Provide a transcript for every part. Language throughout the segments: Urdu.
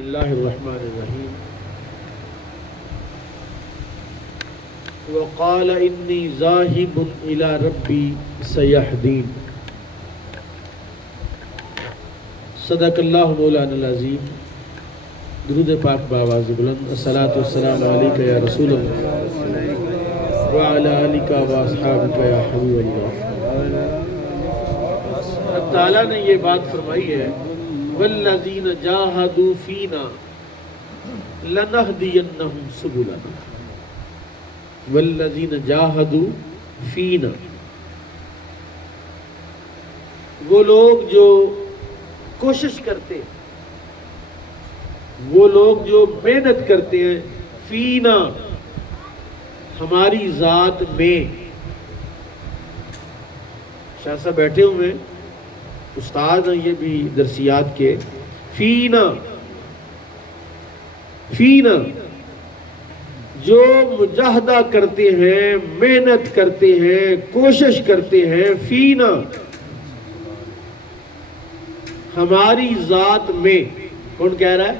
بسم اللہ الرحمن الرحیم وقال انی ذاہب الی ربی سیہدین صدق اللہ مولانا العظیم درود پاک بآواز بلند الصلاۃ والسلام علیک یا رسول اللہ وعلی آلک واصحابک یا حبیب اللہ۔ اللہ تعالیٰ نے یہ بات فرمائی ہے والذین جاہدوا فینا لنہدینہم سبلنا، والذین جاہدوا فینا، وہ لوگ جو کوشش کرتے ہیں، وہ لوگ جو محنت کرتے ہیں، فینا ہماری ذات میں۔ شاہ صاحب بیٹھے ہوئے ہیں، استاد ہیں یہ بھی درسیات کے۔ فینا فینا جو مجاہدہ کرتے ہیں، محنت کرتے ہیں، کوشش کرتے ہیں، فینا ہماری ذات میں۔ کون کہہ رہا ہے؟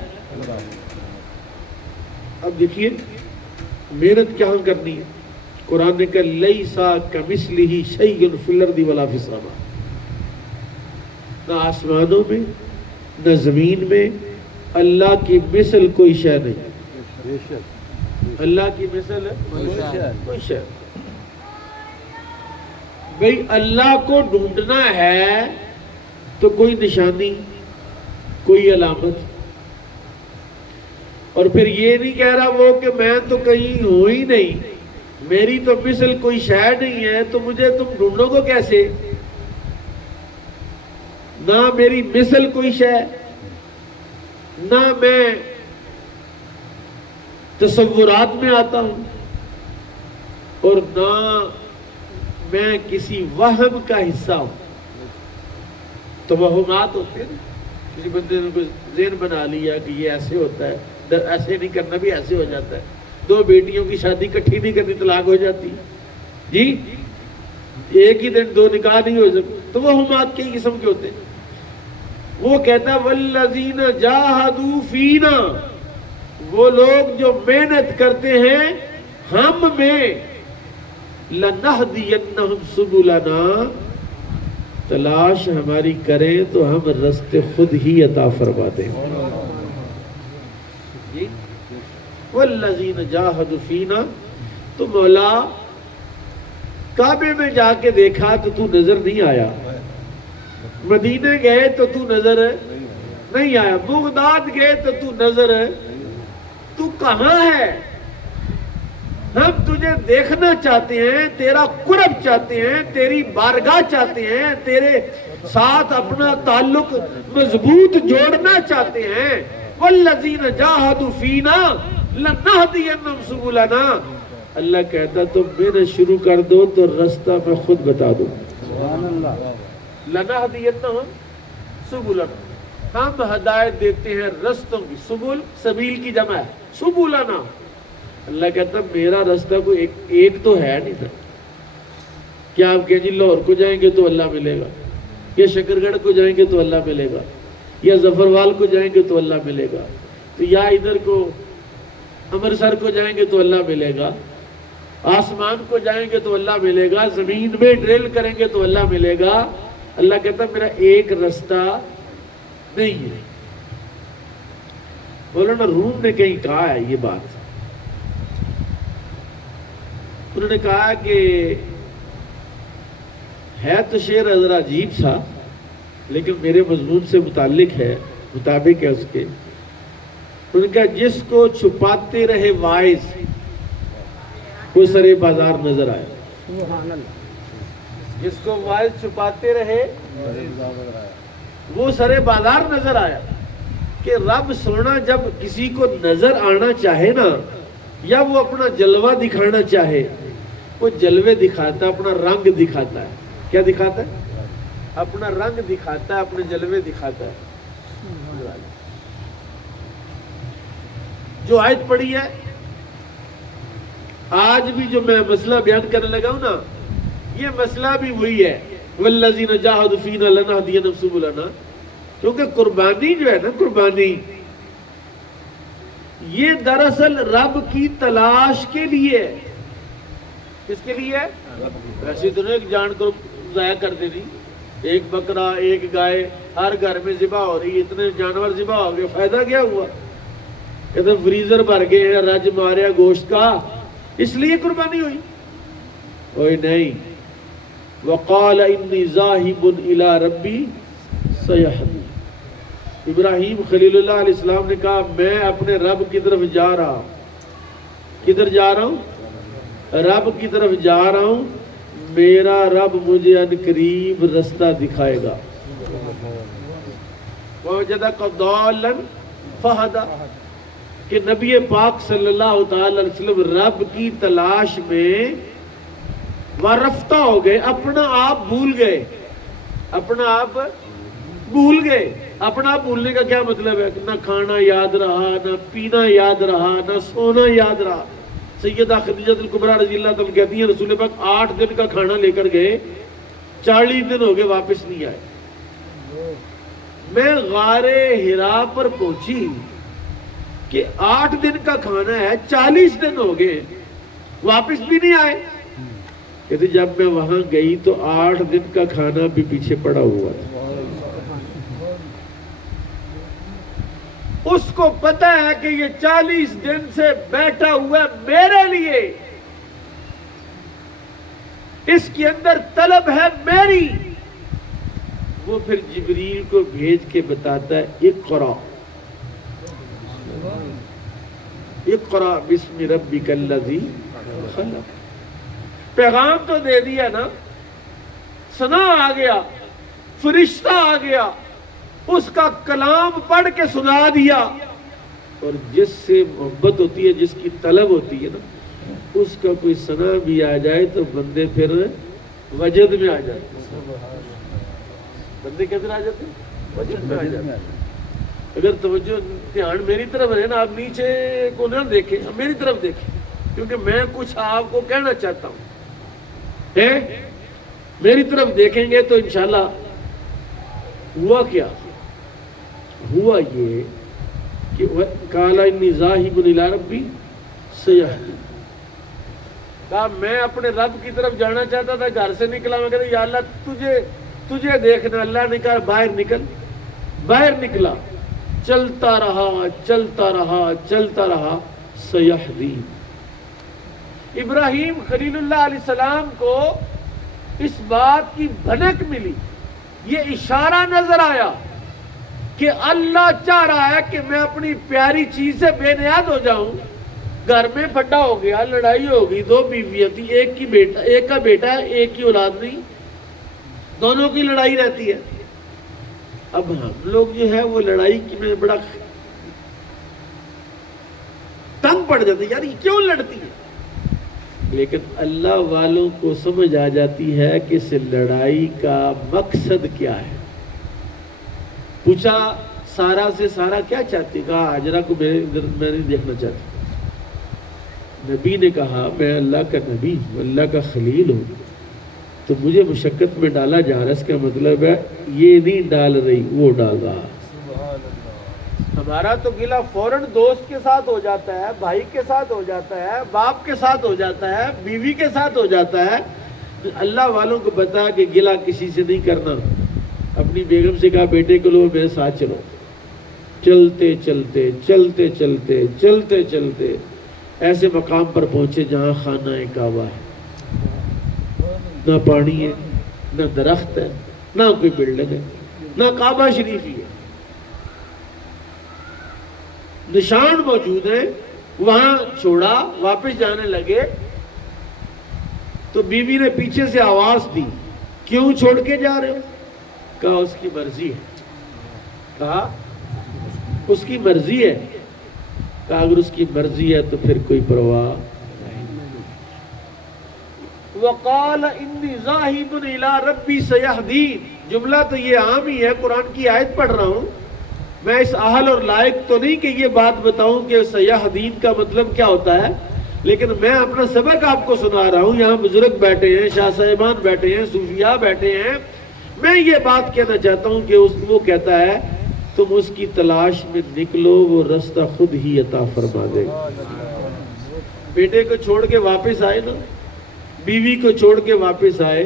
اب دیکھیے محنت کہاں کرنی ہے۔ قرآن نے کہا لیسا کمثلہ شیء فی الارض ولا فی السماء، نہ آسمانوں میں نہ زمین میں اللہ کی مثل کوئی شے نہیں۔ اللہ کی مثل کوئی شے۔ بھئی اللہ کو ڈھونڈنا ہے تو کوئی نشانی، کوئی علامت، اور پھر یہ نہیں کہہ رہا وہ کہ میں تو کہیں ہوں ہی نہیں، میری تو مثل کوئی شے نہیں ہے، تو مجھے تم ڈھونڈو گے کیسے؟ نہ میری مثل کوئی شے، نہ میں تصورات میں آتا ہوں، اور نہ میں کسی وہم کا حصہ ہوں۔ توہمات ہوتے ہیں، کسی بندے نے ذہن بنا لیا کہ یہ ایسے ہوتا ہے، ایسے نہیں کرنا بھی ایسے ہو جاتا ہے۔ دو بیٹیوں کی شادی کٹھی نہیں کرنی، طلاق ہو جاتی جی، ایک ہی دن دو نکاح نہیں ہو سکتے۔ توہمات کئی قسم کے ہوتے ہیں۔ وہ کہتا ہے والذین جاہدوا فینا، وہ لوگ جو محنت کرتے ہیں ہم میں، لنہدینہم سبلنا، تلاش ہماری کریں تو ہم رستے خود ہی عطا فرما دیں جی۔ والذین جاہدوا فینا، تو مولا کعبے میں جا کے دیکھا تو تو نظر نہیں آیا، مدینے گئے تو تو نظر نہیں آیا، بغداد گئے تو تو نظر، تو کہاں ہے؟ ہم تجھے دیکھنا چاہتے ہیں، تیرا قرب چاہتے ہیں، تیری بارگاہ چاہتے ہیں، تیرے ساتھ اپنا تعلق مضبوط جوڑنا چاہتے ہیں۔ والذین جاہدوا فینا لنہدینہم سبلنا، اللہ کہتا تم محنت شروع کر دو تو رستہ میں خود بتا دوں۔ لنہدینہم سبلنا، ہم ہدایت دیتے ہیں رستوں کی۔ سبل سبیل کی جمع ہے، سبلنا۔ اللہ کہتا میرا رستہ کوئی ایک تو ہے نہیں تھا۔ کیا آپ کہیں جی لاہور کو جائیں گے تو اللہ ملے گا، یا شکرگڑھ کو جائیں گے تو اللہ ملے گا، یا ظفروال کو جائیں گے تو اللہ ملے گا، تو یا ادھر کو امرتسر کو جائیں گے تو اللہ ملے گا، آسمان کو جائیں گے تو اللہ ملے گا، زمین میں ڈرل کریں گے تو اللہ ملے گا۔ اللہ کہتا میرا ایک رستہ نہیں ہے۔ مولانا روم نے کہیں کہا ہے یہ بات، انہوں نے کہا کہ ہے تو شعر ذرا عجیب سا، لیکن میرے مضمون سے مطابق ہے اس کے۔ انہوں نے کہا جس کو چھپاتے رہے وائز وہ سرے بازار نظر آیا۔ جس کو وائز چھپاتے رہے وہ سرے بازار نظر آیا۔ کہ رب سونا جب کسی کو نظر آنا چاہے نا، یا وہ اپنا جلوہ دکھانا چاہے، وہ جلوے دکھاتا ہے، اپنا رنگ دکھاتا ہے۔ کیا دکھاتا ہے؟ اپنا رنگ دکھاتا ہے، اپنے جلوے دکھاتا ہے۔ جو آیت پڑھی ہے، آج بھی جو میں مسئلہ بیان کرنے لگا ہوں نا، یہ مسئلہ بھی وہی ہے، والذین جاہدوا فینا لنہدینہم سبلنا۔ کیونکہ قربانی جو ہے نا، قربانی یہ دراصل رب کی تلاش کے لیے ہے. کس کے لیے ہے؟ ایسی تو نہیں ایک جان کو ضائع کر دینی. ایک بکرا ایک گائے ہر گھر میں ذبح ہو رہی، اتنے جانور ذبح ہو گئے، فائدہ کیا ہوا؟ کہتے فریزر بھر گئے ہیں رج ماریا گوشت کا، اس لیے قربانی ہوئی؟ کوئی نہیں. وقال انی ذاہب الی ربی سیہدین. ابراہیم خلیل اللہ علیہ السلام نے کہا میں اپنے رب کی طرف جا رہا ہوں. کدھر جا رہا ہوں؟ رب کی طرف جا رہا ہوں، میرا رب مجھے ان قریب رستہ دکھائے گا. وَوَجَدَكَ ضَالًّا فَهَدَىٰ کہ نبی پاک صلی اللہ تعالی علیہ وسلم رب کی تلاش میں وارفتہ ہو گئے، اپنا آپ بھول گئے. اپنا آپ بھول گئے. اپنا آپ بھولنے کا کیا مطلب ہے؟ نہ کھانا یاد رہا، نہ پینا یاد رہا، نہ سونا یاد رہا. سیدہ خدیجہ الکبریٰ رضی اللہ تعالیٰ کہتی ہیں رسول پاک 8 دن کا کھانا لے کر گئے، 40 دن ہو گئے واپس نہیں آئے. میں غار حرا پر پہنچی کہ 8 دن کا کھانا ہے، 40 دن ہو گئے واپس بھی نہیں آئے. کہتے جب میں وہاں گئی تو 8 دن کا کھانا بھی پیچھے پڑا ہوا تھا. اس کو پتہ ہے کہ یہ 40 دن سے بیٹھا ہوا ہے میرے لیے، اس کے اندر طلب ہے میری. وہ پھر جبریل کو بھیج کے بتاتا ہے اقرا اقرا بسم ربک الذی خلق. پیغام تو دے دیا نا، سنا آ گیا، فرشتہ آ گیا، اس کا کلام پڑھ کے سنا دیا. اور جس سے محبت ہوتی ہے، جس کی طلب ہوتی ہے نا، اس کا کوئی سنا بھی آ جائے تو بندے پھر وجد میں آ جاتے. بندے کدھر آ جاتے ہیں؟ وجد میں آ جاتے ہیں. اگر توجہ دھیان میری طرف ہے نا، آپ نیچے کو نہ دیکھیں، میری طرف دیکھیں، کیونکہ میں کچھ آپ کو کہنا چاہتا ہوں. میری طرف دیکھیں گے تو انشاءاللہ ہوا کیا؟ ہوا یہ کہ قال انی ذاہب الی ربی سیہدین. کہا میں اپنے رب کی طرف جانا چاہتا تھا، گھر سے نکلا، میں کہتا یا اللہ تجھے دیکھنا. اللہ نے کہا باہر نکل. باہر نکلا، چلتا رہا چلتا رہا چلتا رہا. سیہدین. ابراہیم خلیل اللہ علیہ السلام کو اس بات کی بھنک ملی، یہ اشارہ نظر آیا کہ اللہ چاہ رہا ہے کہ میں اپنی پیاری چیز سے بے نیاز ہو جاؤں. گھر میں پھڈا ہو گیا، لڑائی ہو گئی، 2 بیویاں تھی، ایک کا بیٹا ہے، ایک کی اولاد نہیں، دونوں کی لڑائی رہتی ہے. اب ہم لوگ جو ہے وہ لڑائی میں بڑا تنگ پڑ جاتے ہیں، یار یہ کیوں لڑتی ہے؟ لیکن اللہ والوں کو سمجھ آ جاتی ہے کہ اس لڑائی کا مقصد کیا ہے. پوچھا سارا سے، سارا کیا چاہتی؟ کہا حاجرہ کو میں نہیں دیکھنا چاہتی. نبی نے کہا میں اللہ کا نبی ہوں، اللہ کا خلیل ہوں، تو مجھے مشقت میں ڈالا جا رہا ہے. اس کا مطلب ہے یہ نہیں ڈال رہی، وہ ڈال رہا. ہمارا تو گلہ فوراً دوست کے ساتھ ہو جاتا ہے، بھائی کے ساتھ ہو جاتا ہے، باپ کے ساتھ ہو جاتا ہے، بیوی کے ساتھ ہو جاتا ہے. اللہ والوں کو پتا کہ گلہ کسی سے نہیں کرنا. اپنی بیگم سے کہا بیٹے کو لو میرے ساتھ چلو. چلتے چلتے چلتے چلتے چلتے چلتے ایسے مقام پر پہنچے جہاں خانہ کعبہ ہے. نہ پانی ہے، نہ درخت ہے، نہ کوئی بلڈنگ ہے، نہ کعبہ شریف ہی ہے. نشان موجود ہیں. وہاں چھوڑا، واپس جانے لگے تو بیوی نے پیچھے سے آواز دی کیوں چھوڑ کے جا رہے ہو؟ کہا اس کی مرضی ہے. کہا اس کی مرضی ہے. کہا اگر اس کی مرضی ہے تو پھر کوئی پرواہ نہیں. وقال انی ذاہب الی ربی سیہدین. جملہ تو یہ عام ہی ہے، قرآن کی آیت پڑھ رہا ہوں. میں اس اہل اور لائق تو نہیں کہ یہ بات بتاؤں کہ سیہدین کا مطلب کیا ہوتا ہے، لیکن میں اپنا سبق آپ کو سنا رہا ہوں. یہاں بزرگ بیٹھے ہیں، شاہ صاحبان بیٹھے ہیں، صوفیاء بیٹھے ہیں. میں یہ بات کہنا چاہتا ہوں کہ وہ کہتا ہے تم اس کی تلاش میں نکلو، وہ رستہ خود ہی عطا فرما دے گا۔ بیٹے کو چھوڑ کے واپس آئے نا، بیوی کو چھوڑ کے واپس آئے،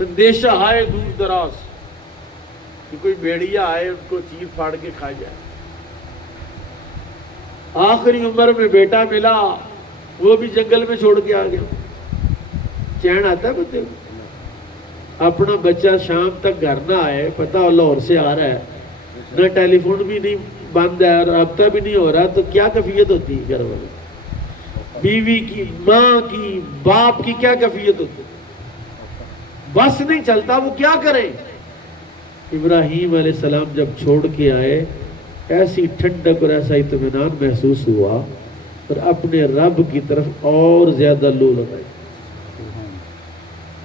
اندیشہ آئے دور دراز کہ کوئی بھیڑیا آئے ان کو چیر پھاڑ کے کھا جائے۔ آخری عمر میں بیٹا ملا، وہ بھی جنگل میں چھوڑ کے آ گیا۔ چین آتا ہے بندے کو؟ اپنا بچہ شام تک گھر نہ آئے، پتہ لاہور سے آ رہا ہے، نہ ٹیلی فون بھی نہیں بند ہے اور رابطہ بھی نہیں ہو رہا، تو کیا کیفیت ہوتی ہے گھر والے؟ بیوی کی، ماں کی، باپ کی کیا کیفیت ہوتی ہے؟ بس نہیں چلتا، وہ کیا کریں؟ ابراہیم علیہ السلام جب چھوڑ کے آئے، ایسی ٹھنڈک اور ایسا اطمینان محسوس ہوا اور اپنے رب کی طرف اور زیادہ لو لگائی۔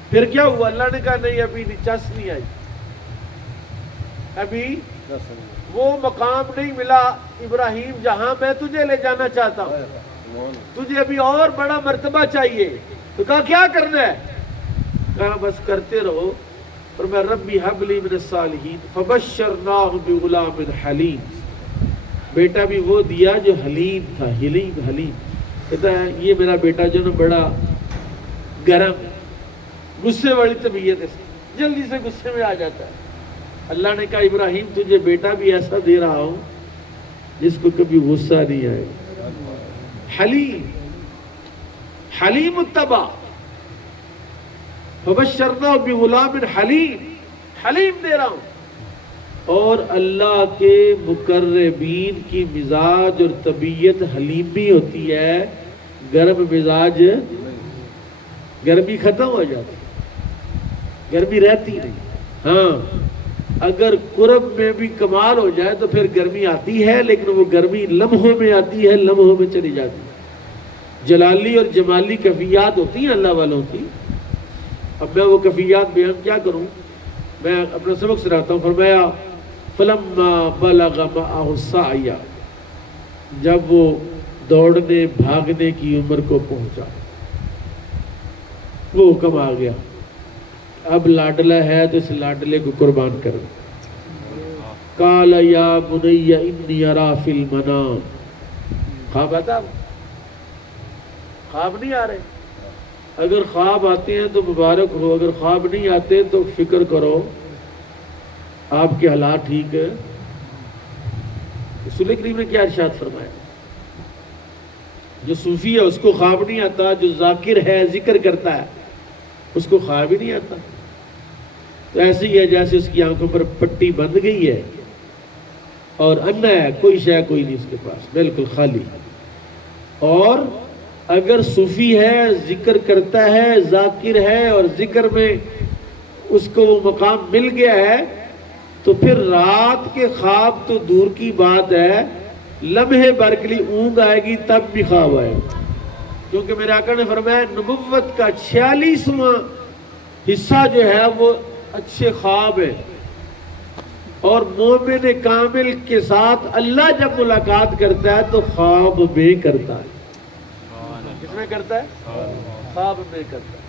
پھر کیا ہوا؟ اللہ نے کہا نہیں، ابھی چس نہیں آئی، ابھی وہ مقام نہیں ملا ابراہیم جہاں میں تجھے لے جانا چاہتا ہوں، تجھے ابھی اور بڑا مرتبہ چاہیے۔ تو کہا کیا کرنا ہے؟ کہا بس کرتے رہو، اور میں ربی حب لی من الصالحین فبشرناہ بغلام حلیم، بیٹا بھی وہ دیا جو حلیم تھا، حلیم کہتا ہے یہ میرا بیٹا جو نا بڑا گرم، غصے والی طبیعت ہے، جلدی سے غصے میں آ جاتا ہے۔ اللہ نے کہا ابراہیم تجھے بیٹا بھی ایسا دے رہا ہوں جس کو کبھی غصہ نہیں آئے، حلیم الطبع، فبشرناہ بغلام حلیم دے رہا ہوں۔ اور اللہ کے مقربین کی مزاج اور طبیعت حلیمی ہوتی ہے، گرم مزاج، گرمی ختم ہو جاتی، گرمی رہتی نہیں۔ ہاں اگر قرب میں بھی کمال ہو جائے تو پھر گرمی آتی ہے، لیکن وہ گرمی لمحوں میں آتی ہے، لمحوں میں چلی جاتی ہے۔ جلالی اور جمالی کیفیات ہوتی ہیں اللہ والوں کی۔ اب میں وہ کیفیات بیان کیا کروں، میں اپنا سبق سناتا ہوں۔ فرمایا فلما بلغ معه السعی، جب وہ دوڑنے بھاگنے کی عمر کو پہنچا، وہ حکم آ گیا اب لاڈلا ہے تو اس لاڈلے کو قربان کر۔ قال یا بنی انی ارا فی المنام، خواب آتا؟ خواب نہیں آ رہے؟ اگر خواب آتے ہیں تو مبارک ہو، اگر خواب نہیں آتے تو فکر کرو آپ کے حالات ٹھیک ہے۔ رسول کریم نے کیا ارشاد فرمایا؟ جو صوفی ہے اس کو خواب نہیں آتا، جو ذاکر ہے ذکر کرتا ہے اس کو خواب ہی نہیں آتا۔ تو ایسے ہی ہے جیسے اس کی آنکھوں پر پٹی بندھ گئی ہے اور انا ہے، کوئی شے کوئی نہیں اس کے پاس، بالکل خالی۔ اور اگر صوفی ہے، ذکر کرتا ہے، ذاکر ہے اور ذکر میں اس کو وہ مقام مل گیا ہے، تو پھر رات کے خواب تو دور کی بات ہے، لمحے بھر کے لیے اونگ آئے گی تب بھی خواب آئے گا۔ کیونکہ میرے آقا نے فرمایا نبوت کا 46واں حصہ جو ہے وہ اچھے خواب ہے، اور مومن کامل کے ساتھ اللہ جب ملاقات کرتا ہے تو خواب میں کرتا ہے۔ کس میں کرتا ہے؟ خواب میں کرتا ہے۔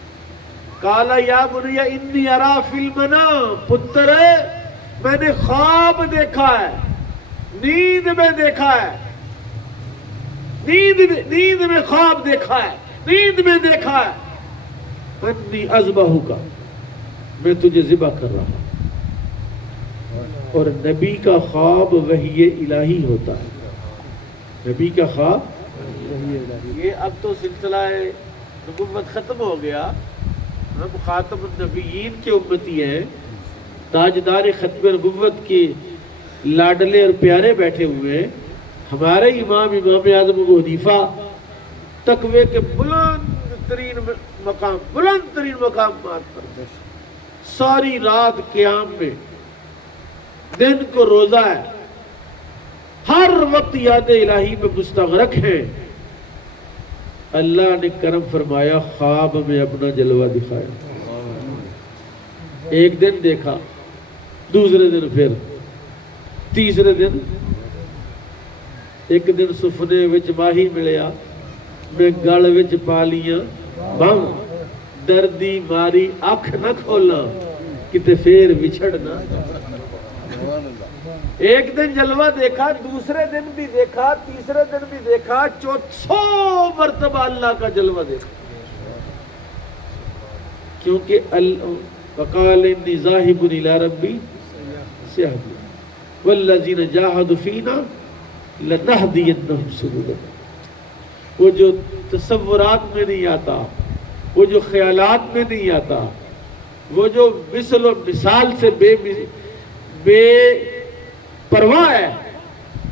قال یا بنی انی ارا فی المنام، پتر میں نے خواب دیکھا ہے، نیند میں دیکھا ہے، نیند میں خواب دیکھا ہے، نیند میں دیکھا ہے، انی اذبحک، میں تجھے ذبح کر رہا ہوں۔ اور نبی کا خواب وحی الہی ہوتا ہے، نبی کا خواب۔ یہ اب تو سلسلہ نبوت ختم ہو گیا، ہم خاتم النبیین کے امتی ہیں، تاجدار ختم نبوت کے لاڈلے اور پیارے بیٹھے ہوئے ہیں۔ ہمارے امام اعظم ابو حنیفہ تقوی کے بلند ترین مقامات پر ساری رات قیام میں، دن کو روزہ ہے، ہر وقت یاد الہی میں مستغرق ہیں۔ اللہ نے کرم فرمایا، خواب میں اپنا جلوہ دکھایا۔ ایک دن دیکھا، دوسرے دن پھر، تیسرے دن، ایک دن سفنے وچ ماہی ملیا، میں گل وچ پا لیاں بم، دردی ماری اکھ نہ کھولا، کتے پھر وچھڑنا۔ ایک دن جلوہ دیکھا، دوسرے دن بھی دیکھا، تیسرے دن بھی دیکھا، 400 مرتبہ اللہ کا جلوہ دیکھا، کیونکہ وقال انی ذاہب الی ربی سیہدین والذین جاہدوا فینا لنہدینہم سبلنا۔ وہ جو تصورات میں نہیں آتا، وہ جو خیالات میں نہیں آتا، وہ جو مثل و مثال سے بے پرواہ ہے،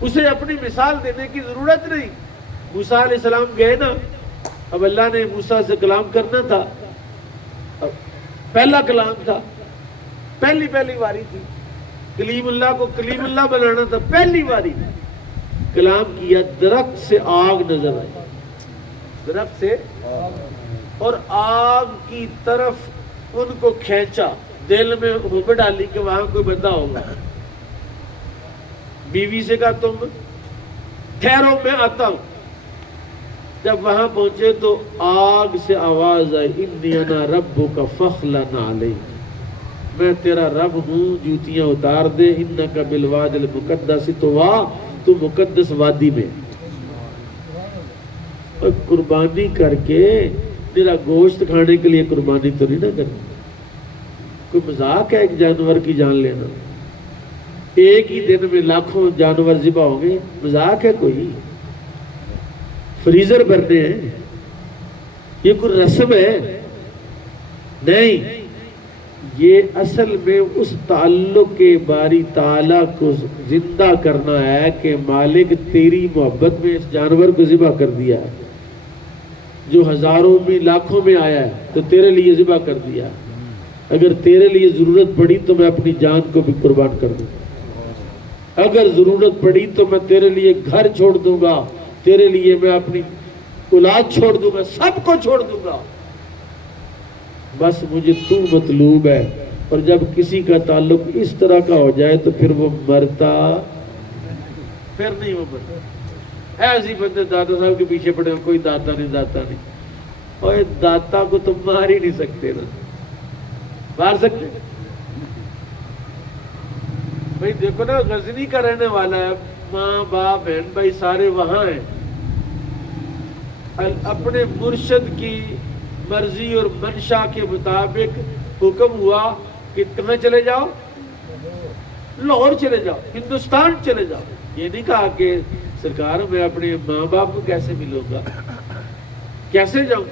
اسے اپنی مثال دینے کی ضرورت نہیں۔ موسیٰ علیہ السلام گئے نا، اب اللہ نے موسیٰ سے کلام کرنا تھا، پہلا کلام تھا، پہلی باری تھی، کلیم اللہ کو کلیم اللہ بنانا تھا، پہلی باری کلام کیا، درخت سے آگ نظر آئی، درخت سے، اور آگ کی طرف ان کو کھینچا، دل میں ہوب ڈالی کہ وہاں کوئی بندہ ہوگا۔ بیوی سے کہا تم ٹھہرو میں آتا ہوں۔ جب وہاں پہنچے تو آگ سے آواز آئی، انی انا ربک فاخلع علیک، میں تیرا رب ہوں، جوتیاں اتار دے، انک بالوادی المقدس طویٰ، تو مقدس وادی میں۔ اور قربانی کر کے تیرا گوشت کھانے کے لیے قربانی تو نہیں نہ کرنی، کوئی مذاق ہے ایک جانور کی جان لینا؟ ایک ہی دن میں لاکھوں جانور ذبح ہوں گے، مذاق ہے کوئی؟ فریزر بھرنے ہیں، یہ کوئی رسم ہے؟ نہیں، یہ اصل میں اس تعلق کے باری تعالیٰ کو زندہ کرنا ہے کہ مالک تیری محبت میں اس جانور کو ذبح کر دیا ہے، جو ہزاروں میں لاکھوں میں آیا ہے تو تیرے لیے ذبح کر دیا، اگر تیرے لیے ضرورت پڑی تو میں اپنی جان کو بھی قربان کر دوں گا، اگر ضرورت پڑی تو میں تیرے لیے گھر چھوڑ دوں گا، تیرے لیے میں اپنی اولاد چھوڑ دوں گا، سب کو چھوڑ دوں گا، بس مجھے تو مطلوب ہے۔ اور جب کسی کا تعلق اس طرح کا ہو جائے تو پھر وہ مرتا پھر نہیں، وہ مرتا۔ ایسی بندے داتا صاحب کے پیچھے پڑے، کوئی داتا نہیں، اور داتا کو تم مار ہی نہیں سکتے نا، مار سکتے؟ بھائی دیکھو نا، غزنی کا رہنے والا ہے، ماں باپ بہن بھائی سارے وہاں ہیں، اپنے مرشد کی مرضی اور منشا کے مطابق حکم ہوا کہ کہاں چلے جاؤ؟ لاہور چلے جاؤ، ہندوستان چلے جاؤ۔ یہ نہیں کہا کہ سرکار میں اپنے ماں باپ کو کیسے ملوں گا، کیسے جاؤں؟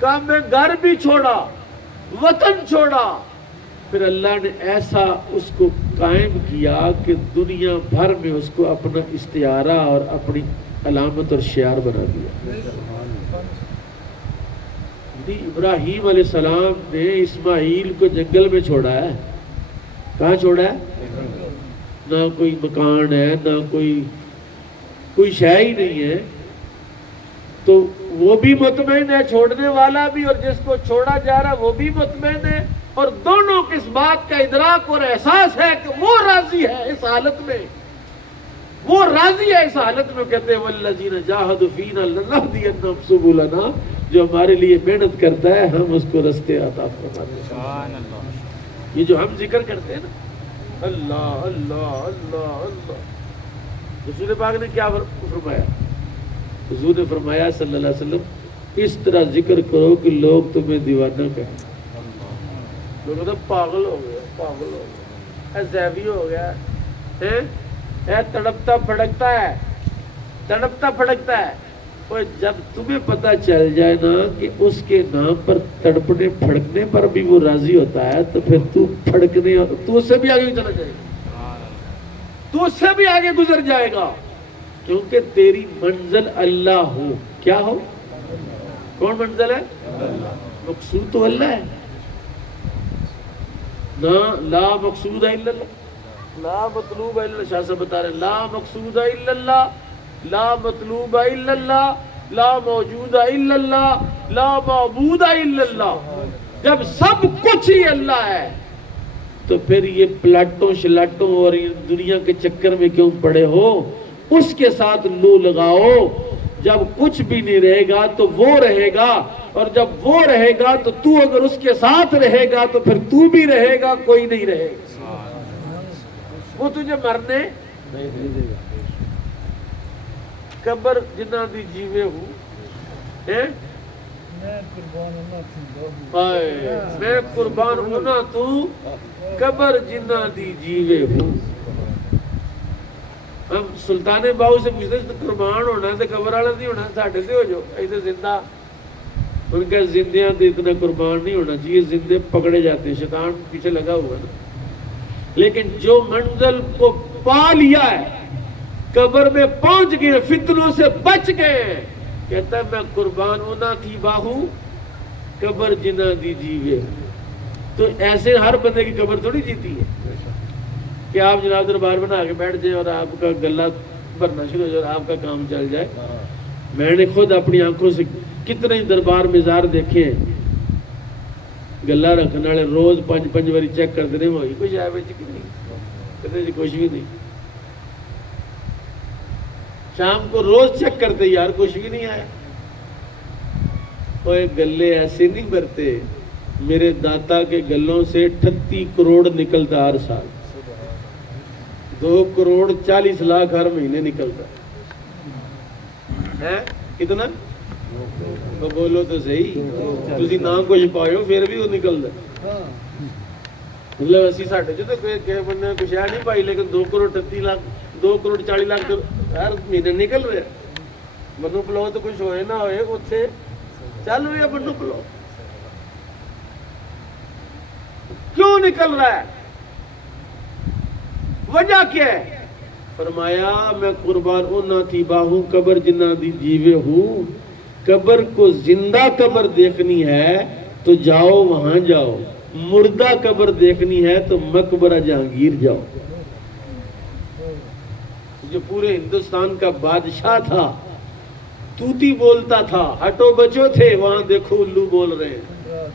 کہا میں گھر بھی چھوڑا، وطن چھوڑا، پھر اللہ نے ایسا اس کو قائم کیا کہ دنیا بھر میں اس کو اپنا استعارہ اور اپنی علامت اور شعار بنا دیا۔ ابراہیم علیہ السلام نے اسماعیل کو جنگل میں چھوڑا ہے، کہاں چھوڑا ہے؟ نہ کوئی مکان ہے، نہ کوئی شے ہی نہیں ہے، تو وہ بھی مطمئن ہے، چھوڑنے والا بھی، اور جس کو چھوڑا جا رہا ہے وہ بھی مطمئن ہے، اور دونوں کو اس بات کا ادراک اور احساس ہے کہ وہ راضی ہے اس حالت میں، وہ راضی ہے اس حالت میں۔ کہتے ہیں والذین جاہدوا فینا لنہدینہم سبلنا، جو ہمارے لیے محنت کرتا ہے ہم اس کو رستے عطا فرماتے ہیں۔ یہ جو ہم ذکر کرتے ہیں نا، اللہ اللہ اللہ اللہ، رسول پاک نے کیا فرمایا؟ حضور نے فرمایا صلی اللہ علیہ وسلم، اس طرح ذکر کرو کہ لوگ تمہیں دیوانہ کہیں۔ لوگ کہتے ہیں پاگل ہو گیا، پاگل ہو گیا، زیوی ہو گیا، تڑپتا پھڑکتا ہے، تڑپتا پھڑکتا ہے۔ اور جب تمہیں پتہ چل جائے نا کہ اس کے نام پر تڑپنے پھڑکنے پر بھی وہ راضی ہوتا ہے، تو پھر تو پھڑکنے، تو اس سے بھی آگے چلا جائے گا، تو اس سے بھی آگے گزر جائے گا، کیونکہ تیری منزل اللہ ہو۔ کیا ہو؟ کون منزل ہے؟ مقصود تو اللہ ہے نا، لا مقصود الا اللہ، لا مطلوب الا اللہ۔ شاہ صاحب بتا رہے ہیں لا مقصود الا اللہ، لا مطلوب الا اللہ، لا موجود الا اللہ، لا معبود الا اللہ۔ جب سب کچھ ہی اللہ ہے تو پھر یہ پلاٹوں شلاٹوں اور دنیا کے چکر میں کیوں پڑے ہو؟ اس کے ساتھ لو لگاؤ، جب کچھ بھی نہیں رہے گا تو وہ رہے گا، اور جب وہ رہے گا تو تو اگر اس کے ساتھ رہے گا تو پھر تو بھی رہے گا، کوئی نہیں رہے گا۔ وہ تجھے مرنے قبر جنہ دی جیوے ہوں میں قربان ہونا تو قبر جنہ دی جیوے ہوں. ہم سلطان باؤ سے پوچھتے ہیں قربان ہونا تو قبر والا نہیں ہونا, ساڈے سے ہو جو ایسے زندہ. ان کا زندیاں تو اتنا قربان نہیں ہونا چاہیے, زندے پکڑے جاتے ہیں, شیطان پیچھے لگا ہوا نا. لیکن جو منزل کو پا لیا ہے, قبر میں پہنچ گئے, فتنوں سے بچ گئے, کہتا ہے میں قربان ہونا تھی باہو قبر جنہ دی جیوے. تو ایسے ہر بندے کی قبر تھوڑی جیتی ہے کہ آپ جناب دربار بنا کے بیٹھ جائیں اور آپ کا گلہ بھرنا شروع ہو جائے اور آپ کا کام چل جائے. میں نے خود اپنی آنکھوں سے کتنے ہی دربار مزار دیکھے ہیں, گلہ رکھنے والے روز 5 باری چیک کرتے رہے, ہوئی کچھ آئے بچ کی نہیں, کہتے جی کچھ بھی نہیں. شام کو روز چیک کرتے یار کچھ بھی نہیں آیا. اوے گلے ایسے نہیں بھرتے, میرے داتا کے گلوں سے 38 کروڑ نکلتا ہر سال, 2 کروڑ 40 لاکھ ہر مہینے نکلتا ہے. کتنا بولو تو صحیح, تسی نہ کچھ پاؤ پھر بھی وہ نکلتا. مطلب اسی ساڈے چ کہ بندے کچھ ہے نہیں پائی, لیکن 2 کروڑ 38 لاکھ 2 کروڑ 40 لاکھ ہر مہینے نکل رہے. منو پلو تو کچھ ہوئے نہ ہوئے اتنے چل رہے منو پلو. کیوں نکل رہا ہے, وجہ کیا ہے؟ فرمایا میں قربان ہونا تھی باہو قبر جنہ دی جیوے ہوں. قبر کو زندہ قبر دیکھنی ہے تو جاؤ وہاں جاؤ, مردہ قبر دیکھنی ہے تو مقبرہ جہانگیر جاؤ. جو پورے ہندوستان کا بادشاہ تھا, توتی بولتا تھا, ہٹو بچو تھے, وہاں دیکھو الو بول رہے ہیں.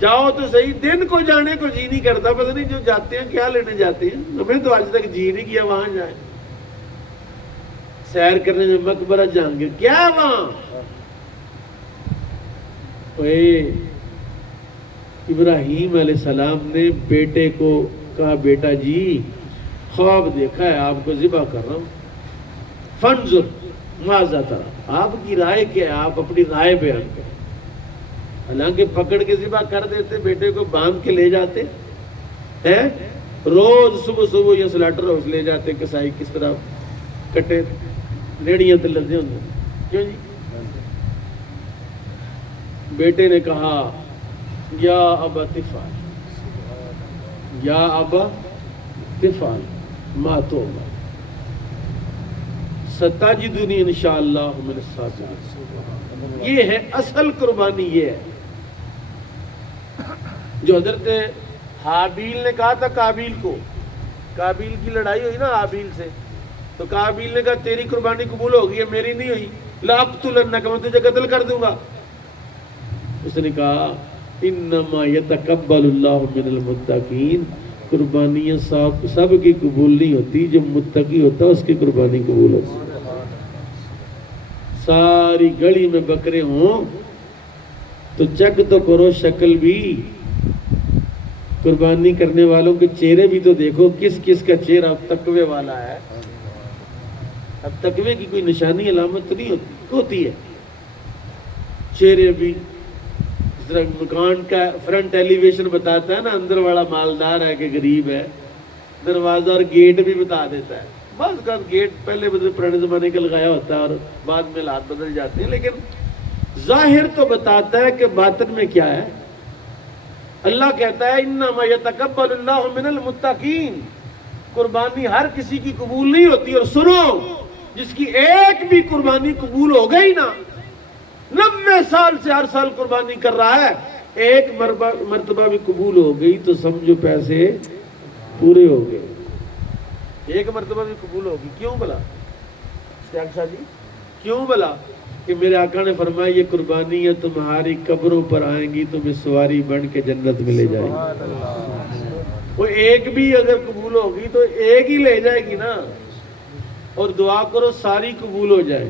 جاؤ تو صحیح, دن کو جانے کو جی نہیں کرتا, پتہ نہیں جو جاتے ہیں کیا لینے جاتے ہیں. ہمیں تو آج تک جی نہیں کیا وہاں جائیں. سیر کرنے میں مقبرہ جہانگیر کیا وہاں. ابراہیم علیہ السلام نے بیٹے کو کہا بیٹا جی خواب دیکھا ہے, آپ کو ذبح کر رہا ہوں, فانظر ماذا ترى, آپ کی رائے کیا ہے, آپ اپنی رائے بیان کریں. حالانکہ پکڑ کے ذبح کر دیتے, بیٹے کو باندھ کے لے جاتے ہیں, روز صبح صبح یا سلاٹر ہاؤس لے جاتے, کسائی کس طرح کٹے ریڑیاں تے لدے ہوندے. کیوں جی؟ بیٹے نے کہا یا ابا تفعل, یا ابا تفعل ما توبہ ستجدنی انشاءاللہ من الصابرین. یہ ہے اصل قربانی. یہ ہے جو حضرت حابیل نے کہا تھا قابیل کو, قابیل کی لڑائی ہوئی نا حابیل سے, تو قابیل نے کہا تیری قربانی قبول ہوگی, میری نہیں ہوئی, لاقتلنک, میں تجھے قتل کر دوں گا. اس نے کہا انما یتقبل اللہ من المتقین, قربانیاں سب کی قبول نہیں ہوتی, جو متقی ہوتا ہے اس کی قربانی قبول ہوتی. ساری گلی میں بکرے ہوں تو چیک تو کرو شکل بھی, قربانی کرنے والوں کے چہرے بھی تو دیکھو, کس کس کا چہرہ تقوی والا ہے. اب تقوی کی کوئی نشانی علامت تو نہیں ہوتی ہے, چہرے بھی اس طرح مکان کا فرنٹ ایلیویشن بتاتا ہے نا, اندر والا مالدار ہے کہ غریب ہے, دروازہ اور گیٹ بھی بتا دیتا ہے. بعض کا گیٹ پہلے پرانے زمانے کا لگایا ہوتا ہے اور بعد میں حالات بدل جاتے ہیں, لیکن ظاہر تو بتاتا ہے کہ باطن میں کیا ہے. اللہ کہتا ہے انما یتقبل اللہ من المتقین, قربانی ہر کسی کی قبول نہیں ہوتی. اور سنو, جس کی ایک بھی قربانی قبول ہو گئی نا, 90 سال سے ہر سال قربانی کر رہا ہے, ایک مرتبہ بھی قبول ہو گئی تو سمجھو پیسے پورے ہو گئے. ایک مرتبہ بھی قبول ہوگی. کیوں بلا جی, کیوں بلا؟ کہ میرے آقا نے فرمایا یہ قربانیاں تمہاری قبروں پر آئیں گی, تمہیں سواری بن کے جنت میں لے جائے گی. وہ ایک بھی اگر قبول ہوگی تو ایک ہی لے جائے گی نا, اور دعا کرو ساری قبول ہو جائے.